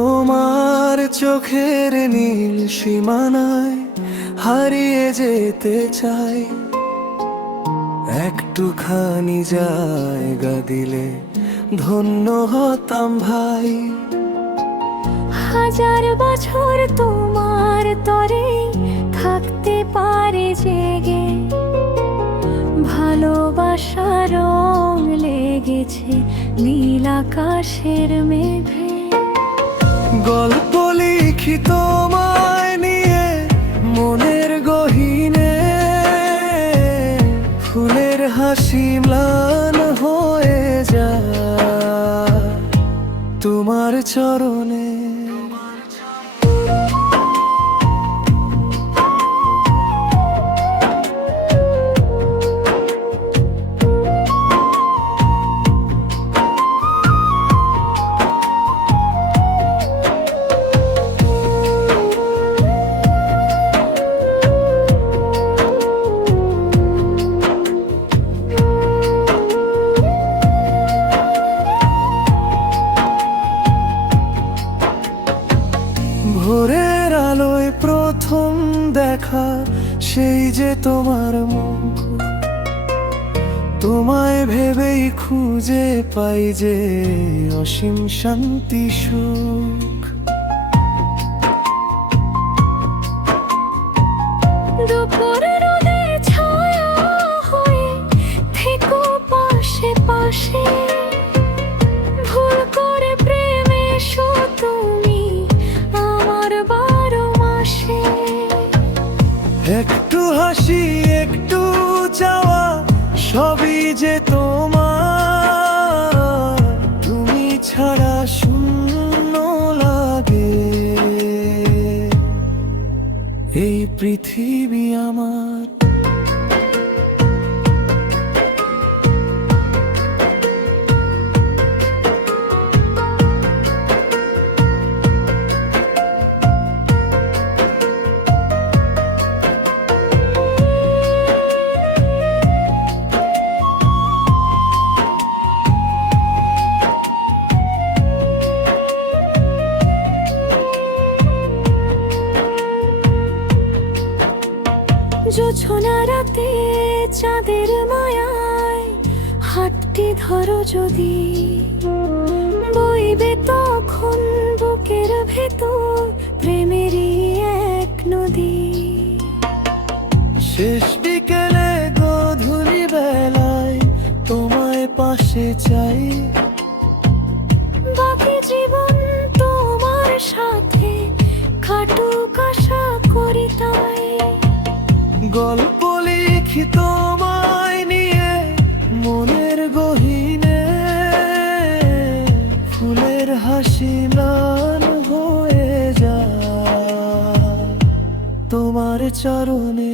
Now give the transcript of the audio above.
তোমার চোখের নীল সীমানায় হারিয়ে যেতে চাই, একটুখানি জায়গা দিলে ধন্য হতাম ভাই। হাজার বছর তোমার তরে থাকতে পারে জেগে, ভালোবাসার রং লেগেছে নীল আকাশের মেঘে। গল্প লিখি তোমায় নিয়ে মনের গহীনে, ফুলের হাসি ম্লান হয়ে যায় তোমার চরণে। ভোরের আলোয় প্রথম দেখা সেই যে তোমার মুখ, তোমায় ভেবেই খুঁজে পাই যে অসীম শান্তি সুখ। দুপুর রোদে ছায়া হয়ে থেকো পাশে পাশে, ভুল করে প্রেমে এসো তুমি আমার 12 মাসে। একটু হাসি একটু চাওয়া সবই যে তোমার, তুমি ছাড়া শূন্য লাগে এই পৃথিবী আমার। জোছনা রাতে চাঁদের মায়ায় হাতটি ধরো যদি, বইবে তখন বুকের ভেতর প্রেমেরই এক নদী। শেষ বিকেলে গধূলি বেলায় তোমায় পাশে চাই, বাকি জীবন তোমার সাথে কাটুক আশা করি তাই। গল্প লিখি তোমায় নিয়ে মনের গহীনে, ফুলের হাসি ম্লান হয়ে যায় তোমার চরণে।